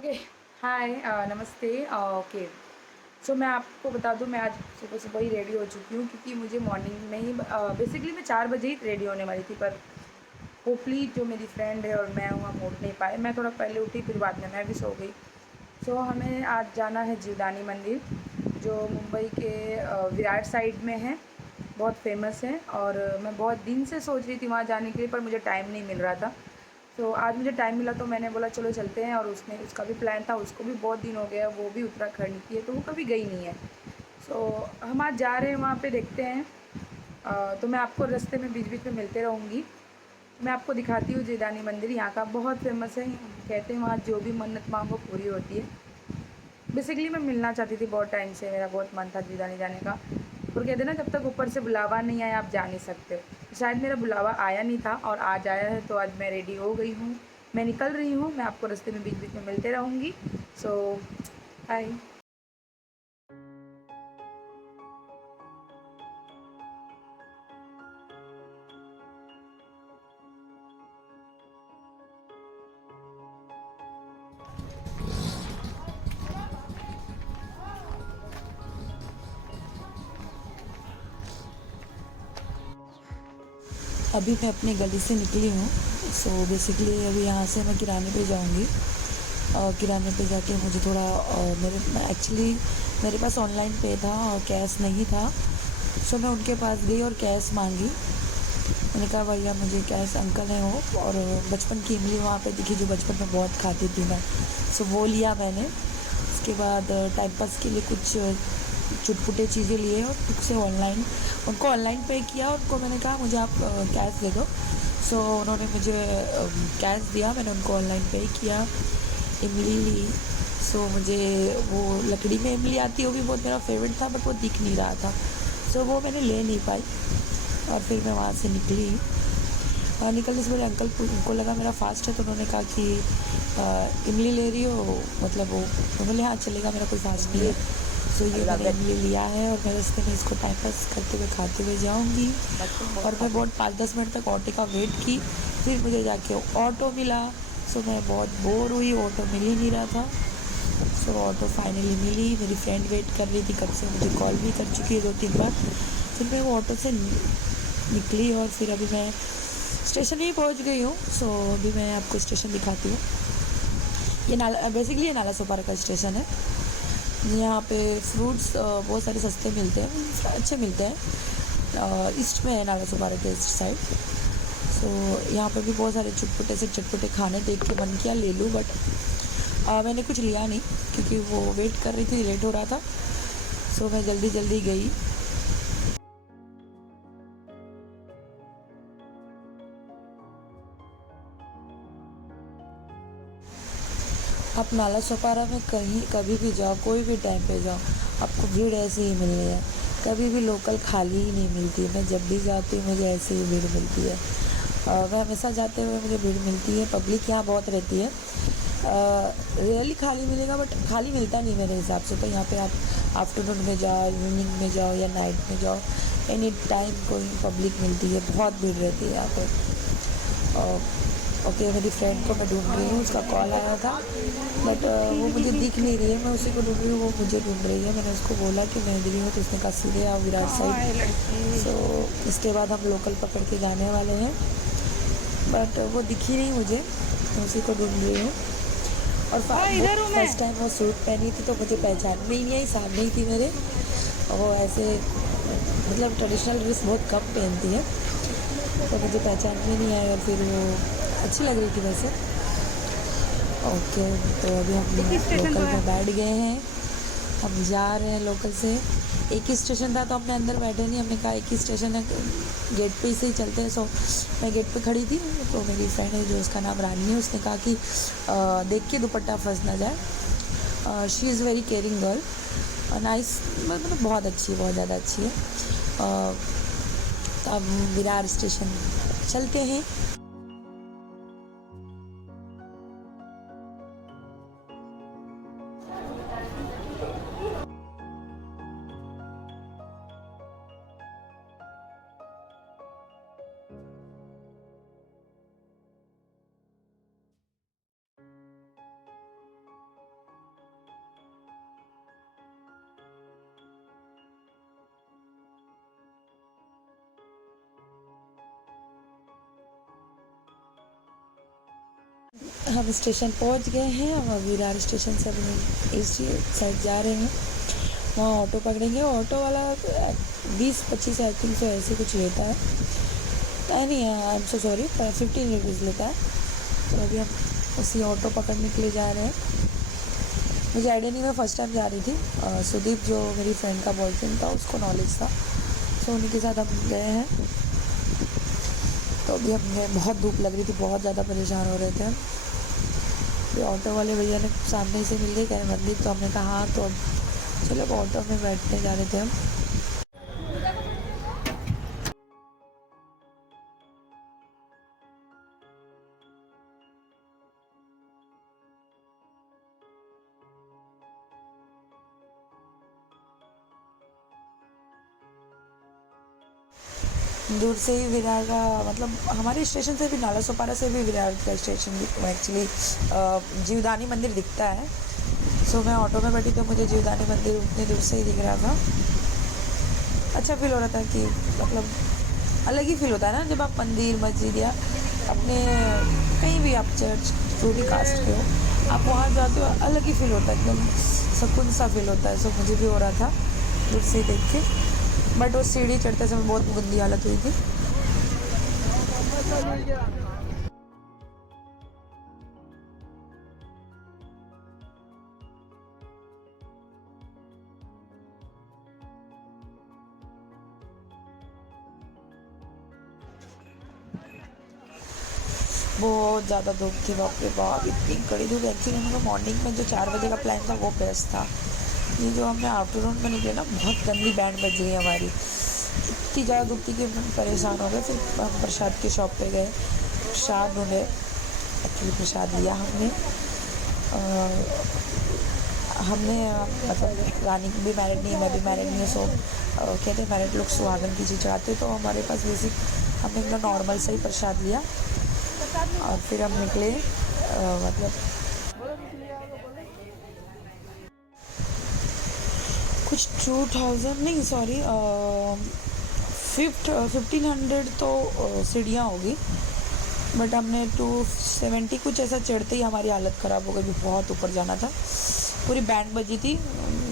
Okay. हाय। नमस्ते। Okay. सो मैं आपको बता दूं, मैं आज सुबह सुबह ही रेडी हो चुकी हूँ क्योंकि मुझे मॉर्निंग में ही बेसिकली मैं 4 बजे ही रेडी होने वाली थी, पर होपली जो मेरी फ्रेंड है और मैं हूँ, हम उठ नहीं पाए। मैं थोड़ा पहले उठी, फिर बाद में मैं भी सो गई। सो हमें आज जाना है जीवदानी मंदिर, जो मुंबई के विराट साइड में है। बहुत फेमस है और मैं बहुत दिन से सोच रही थी वहाँ जाने के लिए, पर मुझे टाइम नहीं मिल रहा था। तो आज मुझे टाइम मिला तो मैंने बोला चलो चलते हैं, और उसने उसका भी प्लान था, उसको भी बहुत दिन हो गया, वो भी उत्तराखंड की है तो वो कभी गई नहीं है। सो हम आज जा रहे हैं वहाँ पे, देखते हैं। तो मैं आपको रास्ते में बीच बीच में मिलते रहूँगी। मैं आपको दिखाती हूँ जीवदानी मंदिर, यहाँ का बहुत फेमस है। कहते हैं वहाँ जो भी मन्नत मांगो पूरी होती है। बेसिकली मैं मिलना चाहती थी बहुत टाइम से, मेरा बहुत मन था जीवदानी जाने का। और कहते हैं ना, जब तक ऊपर से बुलावा नहीं आया आप जा नहीं सकते। तो शायद मेरा बुलावा आया नहीं था और आज आया है, तो आज मैं रेडी हो गई हूँ। मैं निकल रही हूँ, मैं आपको रास्ते में बीच बीच में मिलते रहूँगी। सो बाय। अभी मैं अपनी गली से निकली हूँ। सो बेसिकली अभी यहाँ से मैं किराने पे जाऊँगी। किराने पे जाके मुझे थोड़ा मेरे एक्चुअली मेरे पास ऑनलाइन पे था और कैश नहीं था। सो मैं उनके पास गई और कैश मांगी। मैंने कहा भैया मुझे कैश, अंकल हैं वो, और बचपन की इमली वहाँ पे दिखी जो बचपन में बहुत खाती थी मैं। सो वो लिया मैंने। उसके बाद टाइम पास के लिए कुछ चुटपुटे चीज़ें लिए और खुद से ऑनलाइन उनको ऑनलाइन पे किया। उनको मैंने कहा मुझे आप कैश दे दो। सो उन्होंने मुझे कैश दिया, मैंने उनको ऑनलाइन पे किया। इमली ली। सो मुझे वो लकड़ी में इमली आती है, वो भी बहुत मेरा फेवरेट था, बट वो दिख नहीं रहा था। सो वो मैंने ले नहीं पाई और फिर मैं वहाँ से निकली। निकलने से मेरे अंकल को उनको लगा मेरा फास्ट है, तो उन्होंने कहा कि इमली ले रही हो, मतलब वो बोले हाँ चलेगा, मेरा कोई फास्ट नहीं है। सो ये मैंने इमली लिया है और मैं रास्ते में इसको टाइम पास करते हुए खाते हुए जाऊँगी। और मैं बहुत 5-10 मिनट तक ऑटो का वेट की, फिर मुझे जाके ऑटो मिला। सो मैं बहुत बोर हुई, ऑटो मिल ही नहीं रहा था। सो ऑटो फाइनली मिली। मेरी फ्रेंड वेट कर रही थी कब से, मुझे कॉल भी कर चुकी है 2-3 बार। फिर मैं वो ऑटो से निकली और फिर अभी मैं स्टेशन ही पहुंच गई हूँ। सो अभी मैं आपको स्टेशन दिखाती हूँ। ये नाला, बेसिकली ये नाला सोपारा का स्टेशन है। यहाँ पे फ्रूट्स बहुत सारे सस्ते मिलते हैं, अच्छे मिलते हैं। ईस्ट में है नाला सोपारा के ईस्ट साइड। सो यहाँ पे भी बहुत सारे चटपटे खाने देख के मन किया ले लूँ, बट मैंने कुछ लिया नहीं क्योंकि वो वेट कर रही थी, लेट हो रहा था। सो मैं जल्दी जल्दी गई। आप नाला सोपारा में कहीं कभी भी जाओ, कोई भी टाइम पे जाओ, आपको भीड़ ऐसे ही मिलनी है। कभी भी लोकल खाली ही नहीं मिलती। मैं जब भी जाती हूँ मुझे ऐसे ही भीड़ मिलती है। मैं हमेशा जाते हुए मुझे भीड़ मिलती है। पब्लिक यहाँ बहुत रहती है। रियली खाली मिलेगा, बट खाली मिलता नहीं मेरे हिसाब से। तो यहाँ पे आप आफ्टरनून में जाओ, इवनिंग में जाओ या नाइट में जाओ, एनी टाइम कोई पब्लिक मिलती है, बहुत भीड़ रहती है यहाँ पे। ओके, मेरी फ्रेंड को मैं ढूंढ रही हूँ, उसका कॉल आया था, बट वो मुझे दिख नहीं रही है। मैं उसी को ढूंढ रही हूँ, वो मुझे ढूंढ रही है। मैंने उसको बोला कि मैं इधर ही हूँ, तो उसने कहा सीधे आओ विराट कहाँ है साइड। लड़की? सो इसके बाद हम लोकल पकड़ के जाने वाले हैं, बट वो दिखी नहीं मुझे। मैं उसी को ढूंढ रही हूँ। और हाँ, वो इधर हूँ मैं। फर्स्ट टाइम वो सूट पहनी थी तो मुझे पहचान में ही नहीं आई, सामने ही थी मेरे। और वो ऐसे मतलब ट्रेडिशनल ड्रेस बहुत कम पहनती है, तो मुझे पहचान में नहीं आई। और फिर वो अच्छी लग रही थी वैसे। ओके, तो अभी हम किस स्टेशन लोकल पर है? में बैठ गए हैं। हम जा रहे हैं लोकल से। एक ही स्टेशन था तो हमने अंदर बैठे नहीं, हमने कहा एक ही स्टेशन है, गेट पे से ही चलते हैं। सो मैं गेट पे खड़ी थी, तो मेरी फ्रेंड है जो, उसका नाम रानी है, उसने कहा कि देख के दुपट्टा फंस ना जाए। She is very caring girl, nice, मतलब बहुत अच्छी है, बहुत ज़्यादा अच्छी है। तो अब विरार स्टेशन चलते हैं। हम स्टेशन पहुंच गए हैं। हम अब विरार स्टेशन से अपनी इस साइड जा रहे हैं। वहाँ ऑटो पकड़ेंगे। ऑटो वाला 20-25 आई थिंक सो ऐसे कुछ लेता है। नहीं, I am so sorry, 15 rupees लेता है। तो अभी हम उसी ऑटो पकड़ने के लिए जा रहे हैं। मुझे आइडिया नहीं, मैं फ़र्स्ट टाइम जा रही थी। सुदीप जो मेरी फ्रेंड का बॉयफ्रेंड था उसको नॉलेज था, तो उन्हीं के साथ हम गए हैं। तो अभी हमें बहुत धूप लग रही थी, बहुत ज़्यादा परेशान हो रहे थे हम। फिर ऑटो वाले भैया ने सामने से मिल गए, कह रहे मंदिर, तो हमने कहा हाँ, तो चलो ऑटो में बैठने जा रहे थे हम। दूर से ही विरार का मतलब हमारे स्टेशन से भी, नालासोपारा से भी विरार का स्टेशन एक्चुअली जीवदानी मंदिर दिखता है। सो मैं ऑटो में बैठी तो मुझे जीवदानी मंदिर उतनी दूर से ही दिख रहा था। अच्छा फील हो रहा था कि मतलब अलग ही फील होता है ना जब आप मंदिर, मस्जिद या अपने कहीं भी आप चर्च, जो भी कास्ट के हो, आप वहाँ जाते हो, अलग ही फील होता है, एकदम सुकून सा फील होता है। सो मुझे भी हो रहा था दूर से ही देख के। बट वो सीढ़ी चढ़ते समय बहुत गंदी हालत हुई थी। बहुत ज़्यादा धूप थी, बाप रे बाप, इतनी कड़ी धूप। एक्चुअली हम लोग मॉर्निंग में जो 4 बजे का प्लान था वो बेस्ट था। ये जो हमने आफ्टरनून में निकले ना, बहुत गंदी बैंड बज गई हमारी। इतनी ज़्यादा धूप थी कि हम परेशान हो गए। फिर हम प्रसाद के शॉप पे गए, प्रसाद ढूंढे। एक्चुअली प्रसाद लिया हमने। हमने मतलब रानी भी मैरिड नहीं है, मैं भी मैरिड नहीं हूँ। सो कहते हैं मैरिड लोग सुहागन की चीज़ चढ़ाते, तो हमारे पास बेसिक हमने एकदम नॉर्मल से ही प्रसाद लिया। और फिर हम निकले मतलब कुछ 2000 नहीं, सॉरी, 1500 तो सीढ़ियाँ होगी। बट हमने 270 कुछ ऐसा चढ़ते ही हमारी हालत ख़राब हो गई। बहुत ऊपर जाना था, पूरी बैंड बजी थी।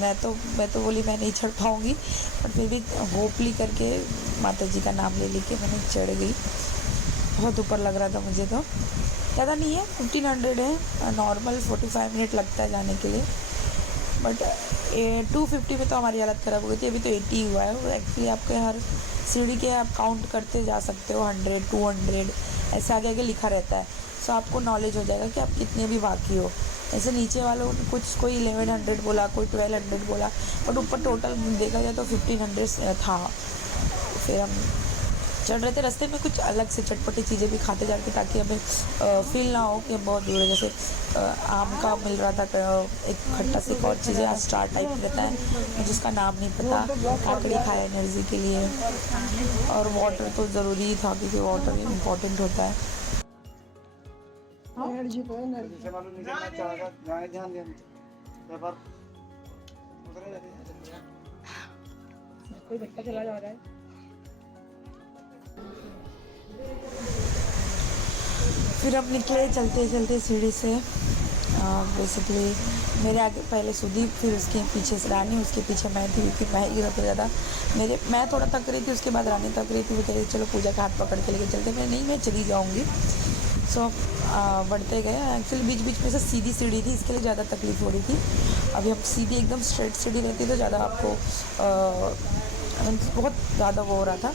मैं तो बोली मैं नहीं चढ़ पाऊँगी, बट फिर भी होपली करके माता जी का नाम ले लेके मैंने चढ़ गई। बहुत ऊपर लग रहा था मुझे। तो ज़्यादा नहीं है, 1500 है। नॉर्मल 45 मिनट लगता है जाने के लिए। बट 250 में तो हमारी हालत ख़राब हो गई थी। अभी तो 80 हुआ है। वो एक्चुअली आपके हर सीढ़ी के आप काउंट करते जा सकते हो, 100, 200 ऐसे आगे आगे लिखा रहता है। सो आपको नॉलेज हो जाएगा कि आप कितने भी बाकी हो। ऐसे नीचे वालों ने कुछ कोई 1100 बोला, कोई 1200 बोला, बट ऊपर टोटल देखा जाए तो 1500 था। फिर हम चढ़ रहे थे। रास्ते में कुछ अलग से चटपटी चीज़ें भी खाते जाते, ताकि हमें फील ना हो कि हम बहुत दूर है। जैसे आम का मिल रहा था, एक खट्टा सी और चीज़ें स्टार टाइप रहता है, जिसका नाम नहीं पता। काकड़ी खाया एनर्जी के लिए। और वाटर तो ज़रूरी ही था, क्योंकि वाटर इम्पोर्टेंट होता है। एनर्जी तो एनर्जी से मालूम निकलना चाहेगा, गाय ध्यान दें व्यापार उधर ही कोई बच्चा चला जा रहा है। फिर हम निकले चलते चलते सीढ़ी से। बेसिकली मेरे आगे पहले सुदीप, फिर उसके पीछे से रानी, उसके पीछे मैं थी, क्योंकि मैं ही सबसे ज़्यादा मैं थोड़ा थक रही थी। उसके बाद रानी थक रही थी। वो कह रही चलो पूजा का हाथ पकड़ के लेके चलते। मैं नहीं, मैं चली जाऊँगी। सो बढ़ते गए। एक्चुअली बीच बीच में से सीधी सीढ़ी थी, इसके लिए ज़्यादा तकलीफ़ हो रही थी। अभी हम सीधी एकदम स्ट्रेट सीढ़ी रहती तो ज़्यादा आपको बहुत ज़्यादा वो हो रहा था।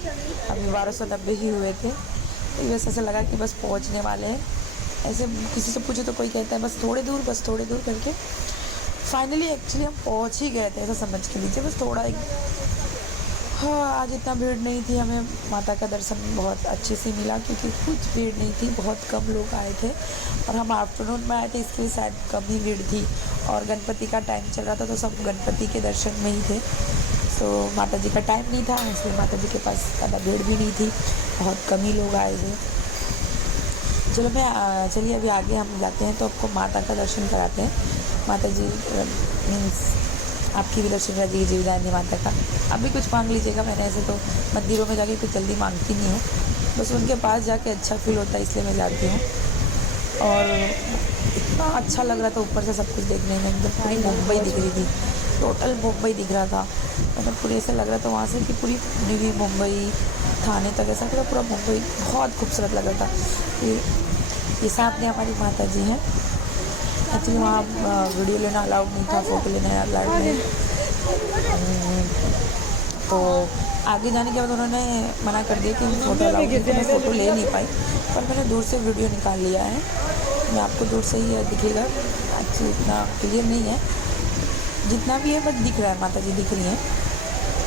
अभी 1290 ही हुए थे, तो वैसे ऐसा लगा कि बस पहुंचने वाले हैं। ऐसे किसी से पूछे तो कोई कहता है बस थोड़े दूर, बस थोड़े दूर करके। फाइनली एक्चुअली हम पहुंच ही गए थे, ऐसा समझ के लीजिए। बस थोड़ा एक, हाँ, आज इतना भीड़ नहीं थी। हमें माता का दर्शन बहुत अच्छे से मिला, क्योंकि कुछ भीड़ नहीं थी, बहुत कम लोग आए थे। और हम आफ्टरनून में आए थे, इसके लिए शायद कम ही भीड़ थी। और गणपति का टाइम चल रहा था, तो सब गणपति के दर्शन में ही थे। तो माता जी का टाइम नहीं था, इसलिए माता जी के पास ज़्यादा भीड़ भी नहीं थी, बहुत कम ही लोग आए थे। चलिए अभी आगे हम जाते हैं, तो आपको माता का दर्शन कराते हैं। माता जी मीन्स आपकी भी दर्शन करा दीजिए, जीवदानी माता का। आप भी कुछ मांग लीजिएगा। मैंने ऐसे तो मंदिरों में जाके कुछ जल्दी मांगती नहीं हूँ, बस उनके पास जाके अच्छा फील होता है, इसलिए मैं जाती हूँ। और इतना अच्छा लग रहा था ऊपर से सब कुछ देखने में, एकदम पूरी मुंबई दिख रही थी, टोटल मुंबई दिख रहा था। मतलब पूरे ऐसा लग रहा था वहाँ से कि पूरी नवी मुंबई थाने तक ऐसा था, पूरा मुंबई बहुत खूबसूरत लग रहा था। ये सामने हमारी माता जी हैं। एक्चुअली वहाँ वीडियो लेना अलाउड नहीं था, फ़ोटो लेना अलाउड नहीं। तो आगे जाने के बाद उन्होंने मना कर दिया कि फ़ोटो अलाउड नहीं, तो मैं फ़ोटो ले नहीं पाई, पर मैंने दूर से वीडियो निकाल लिया है। मैं आपको दूर से ही दिखेगा, एक्चुअली इतना क्लियर नहीं है, जितना भी है बस दिख रहा है, माता जी दिख रही हैं।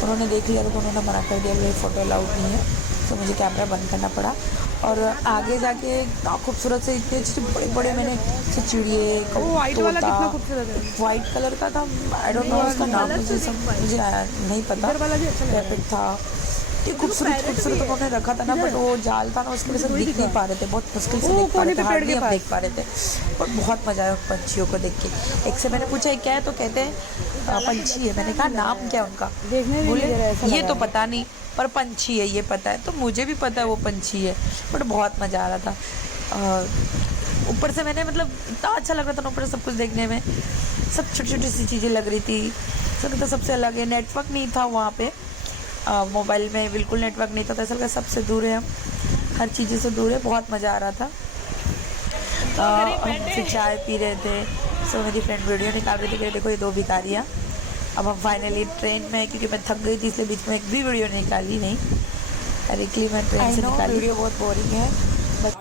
उन्होंने देख लिया तो उन्होंने मना कर दिया कि फ़ोटो अलाउड नहीं है, तो मुझे कैमरा बंद करना पड़ा। और आगे जाके इतना खूबसूरत से, इतने अच्छे बड़े बड़े मैंने चिड़िए, तोता, वाइट कलर का था, आई डोंट नो उसका नाम, मुझे नहीं पता, रैबिट था। इतनी खूबसूरत खूबसूरत उन्होंने रखा था ना, बट वो जाल था ना, उसकी वजह से दिख नहीं पा रहे थे, बहुत मुश्किल से देख पा रहे थे, हार्डली हम देख पा रहे थे। और बहुत मज़ा आया पंछियों को देख के। एक से मैंने पूछा ये क्या है, तो कहते हैं पंछी है। मैंने कहा नाम क्या है उनका, बोले ये तो पता नहीं, पर पंछी है ये पता है। तो मुझे भी पता है वो पंछी है, बट बहुत मज़ा आ रहा था। ऊपर से मैंने मतलब इतना अच्छा लग रहा था ना, ऊपर से सब कुछ देखने में, सब छोटी छोटी सी चीज़ें लग रही थी, सब तो सबसे अलग है। नेटवर्क नहीं था वहाँ पे, मोबाइल में बिल्कुल नेटवर्क नहीं था, तो ऐसा लगा सबसे दूर है हम, हर चीज़ों से दूर है। बहुत मज़ा आ रहा था। हम फिर चाय पी रहे थे, सो मेरी फ्रेंड वीडियो निकाल रही थी कि देखो ये दो भिखारियाँ। अब हम फाइनली ट्रेन में, क्योंकि मैं थक गई थी इसलिए बीच में एक भी वीडियो निकाली नहीं, डायरेक्टली मैं ट्रेन से निकाली। वीडियो बहुत बोरिंग है, बट